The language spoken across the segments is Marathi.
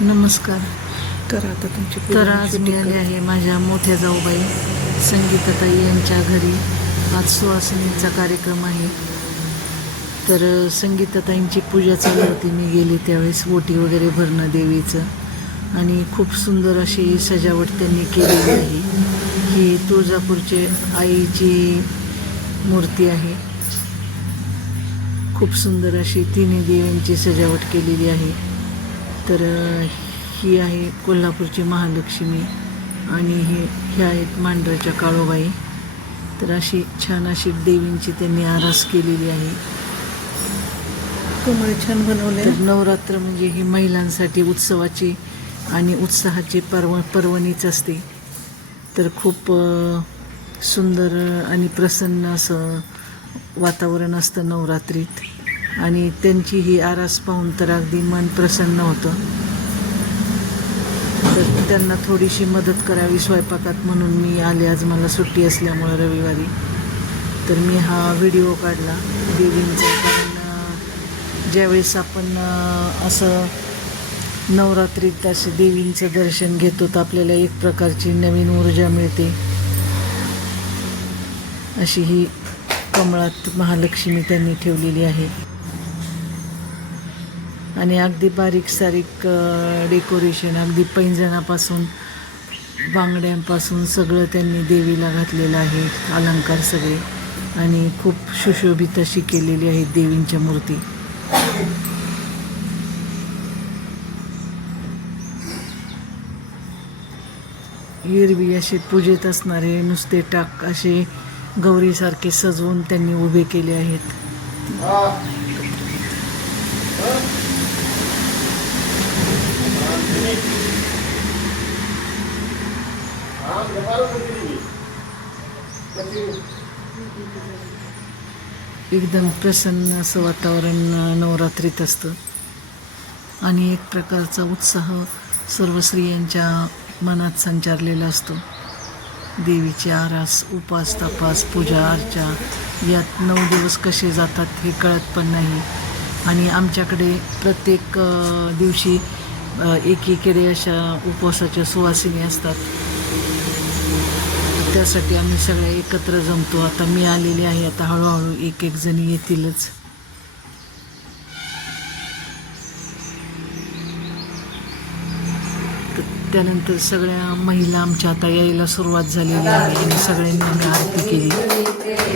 नमस्कार. तर आता तुमची तर आज मी आले आहे माझ्या मोठ्या जाऊबाई संगीताताई यांच्या घरी. आज सुवासिनीचा कार्यक्रम आहे. तर संगीताताईंची पूजा चालू होती. मी गेले त्यावेळेस ओटी वगैरे भरणं देवीचं. आणि खूप सुंदर अशी सजावट त्यांनी केलेली आहे. ही तुळजापूरचे आईची मूर्ती आहे. खूप सुंदर अशी तिन्ही देवींची सजावट केलेली आहे. तर ही आहे कोल्हापूरची महालक्ष्मी आणि हे हे आहेत मांढऱ्याच्या काळोबाई. तर अशी छान अशी देवींची त्यांनी आरास केलेली आहे. तुम्हाला छान बनवले तर नवरात्र म्हणजे ही महिलांसाठी उत्सवाची आणि उत्साहाची पर्व पर्वणीच असते. तर खूप सुंदर आणि प्रसन्न असं वातावरण असतं नवरात्रीत. आणि त्यांची ही आरास पाहून तर अगदी मन प्रसन्न होतं. तर त्यांना थोडीशी मदत करावी स्वयंपाकात म्हणून मी आले. आज मला सुट्टी असल्यामुळं रविवारी. तर मी हा व्हिडिओ काढला देवींचा. कारण ज्यावेळेस आपण असं नवरात्रीत असे देवींचं दर्शन घेतो तर आपल्याला एक प्रकारची नवीन ऊर्जा मिळते. अशी ही कमळात महालक्ष्मी त्यांनी ठेवलेली आहे. आणि अगदी बारीक सारीक डेकोरेशन अगदी पैंजणापासून बांगड्यांपासून सगळं त्यांनी देवीला घातलेलं आहे अलंकार सगळे. आणि खूप सुशोभित अशी केलेली आहेत देवींच्या मूर्ती. हिरवी असे पूजेत असणारे नुसते टाक असे गौरीसारखे सजवून त्यांनी उभे केले आहेत. एकदम प्रसन्न असं वातावरण नवरात्रीत असतं. आणि एक प्रकारचा उत्साह सर्व स्त्रियांच्या मनात संचारलेला असतो. देवीची आरास उपास तपास पूजा अर्चा यात नऊ दिवस कसे जातात हे कळत पण नाही. आणि आमच्याकडे प्रत्येक दिवशी एकीकडे अशा उपवासाच्या सुवासिनी असतात. त्यासाठी आम्ही सगळे एकत्र जमतो. आता मी आलेली आहे. आता हळूहळू एक एक जणी येतीलच. तर त्यानंतर सगळ्या महिला आमच्या आता यायला सुरुवात झालेली आहे. आणि सगळ्यांनी आम्ही आरती केली.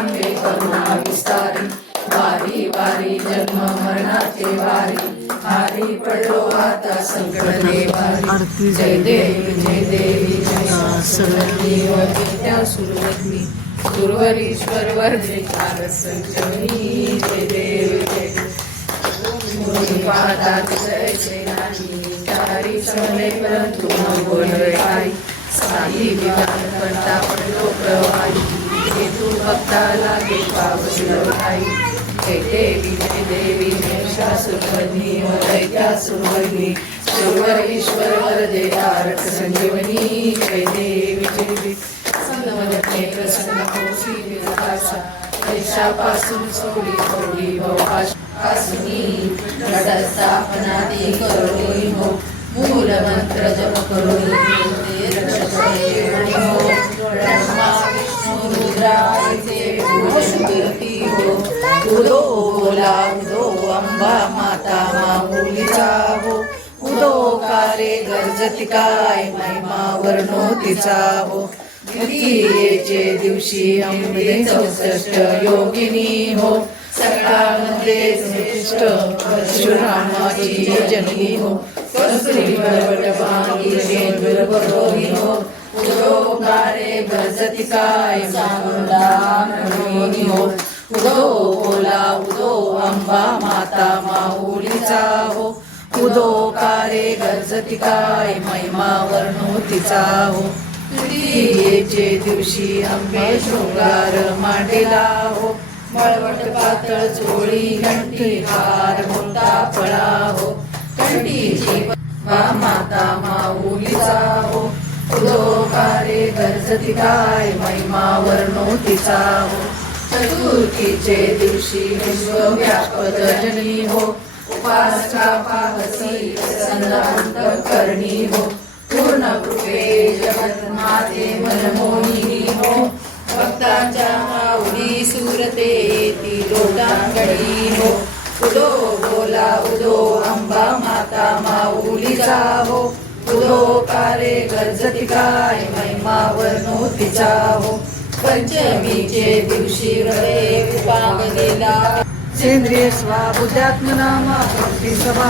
अंबे करुणा विस्तारी वारी वारी जन्म मरणाचे वारी. हारी पडलो आता संकट देवारी जय. देव जय देवी जय सरस्वती विद्या सुरवती गुरुवरीश्वर वर्धे संजीवनी जय देव जय देव. पाहतात जयचे नाही चारी समले परंतु न बोलवे आई साई विधान करता पडलो प्रवाही. हे तू भक्ता लागे पावसलो हे देवी जय देवी जय शासुरवनी दैत्या सुरवनी सुरवर ईश्वर वरदे तारक संजीवनी. हे देवी जय देवी. संगमने प्रसन्न होसी विरहासा देशापासून सोडी सोडी भवपाश पासुनी ती करोनी हो गर्जती काय? महिमा वर्णो तिचा हो द्वितीयेचे दिवशी अंबे चौसष्ट योगिनी हो. सकाळमध्ये श्रेष्ठ परशुरामाची जननी हो. कस्तुरी बरबट भांगी शेंदूर दुर्बरोनी हो. उदोकारे गरजती काय? मागुंडानी हो. उदो ओला उदो अंबा माता माऊलीचा हो उदोकारे गरजती काय महिमा वर्णोतीचा हो तृतीयेचे दिवशी आंबे शृंगार मांडेला हो मळवट पातळ चोळी घंटी हार मोठा फळा हो घंटीची वा माता माऊलीचा हो उदोकारे गरजती काय महिमा वर्णोतीचा हो चतुर्थीचे दिवशी विश्वव्यापक जननी हो. उपासका पाहसी संदांत करणी हो पूर्ण कृपे जगन्माते मनमोहिनी हो भक्तांच्या माऊली सुरते ती लोटांगडी हो उदो बोला उदो अंबा माता माऊली हो उदो कारे गर्जती काय महिमा वर्णोतीचा हो पंचमीचे दिवशी व्रते उपांगलेला। दिला स्वाबुद्धात्मनामा भक्ति सभा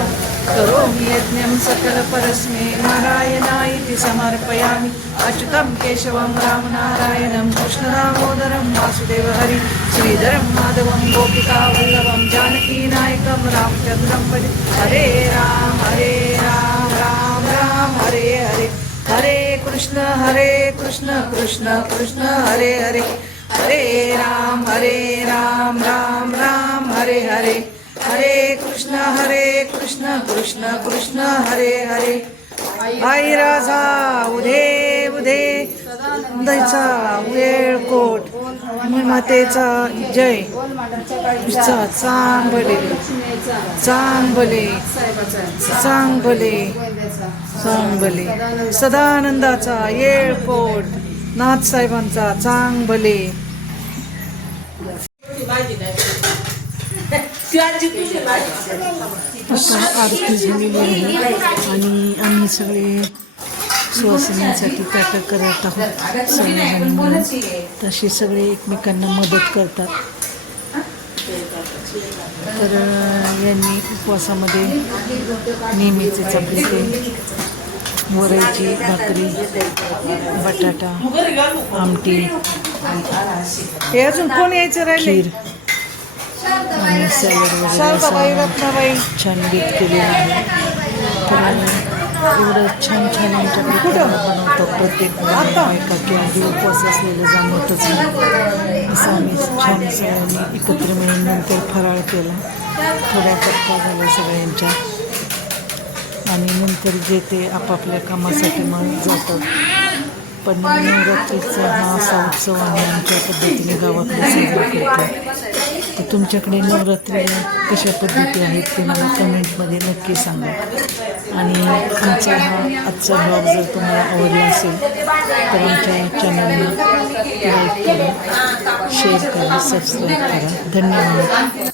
करोमि यज्ञं सकलपरस्मे नारायणा इति समर्पयामि। अच्युतं केशवं रामनारायणं कृष्णदामोदरं वासुदेवहरि श्रीधरं माधवं गोपिकावल्लभं जानकीनायकं रामचन्द्रं भजे हरे राम हरे राम राम राम हरे हरे। हरे कृष्ण हरे कृष्ण कृष्ण कृष्ण हरे हरे। हरे राम हरे राम राम। हरे हरे कृष्ण हरे कृष्ण कृष्ण कृष्ण हरे हरे. आई राजा उधे उधे दैचा वेळ कोट. मातेचा जय. चा चांगले चांगले चांगले चांगले सदानंदाचा येळकोट. नाथसाहेबांचा चांगले आता आरती झालेली आहे आणि आम्ही सगळे सुवासिनींसाठी ताटं करत आहोत सगळेजण मिळून तसे सगळे एकमेकांना मदत करतात. तर यांनी उपवासामध्ये नेहमीचेच आपले ते वरईची भाकरी बटाटा आमटी हे अजून कोण यायचं राहिले? आणि सॅलड वगैरे छान गीत केलेलं आहे. तर एवढं छान छान आमच्याकडे कुठं? बनवतात प्रत्येक बायका किंवा उपवास असलेलं जाणवतच नाही. असं आम्ही छान सगळ्यांनी एकत्र मिळून नंतर फराळ केला. थोड्या गप्पा झाल्या सगळ्यांच्या. आणि नंतर जे ते आपापल्या कामासाठी मग जातात. पण नवरात्रीचा हा असा उत्सव आम्ही आमच्या पद्धतीने गावाकडे साजरा करतो. तर तुमच्याकडे नवरात्री कशा पद्धती आहेत ते मला कमेंटमध्ये नक्की सांगा. आणि आमचा हा आजचा ब्लॉग जर तुम्हाला आवडला असेल तर आमच्या चॅनलला लाईक करा शेअर करा सबस्क्राईब करा. धन्यवाद.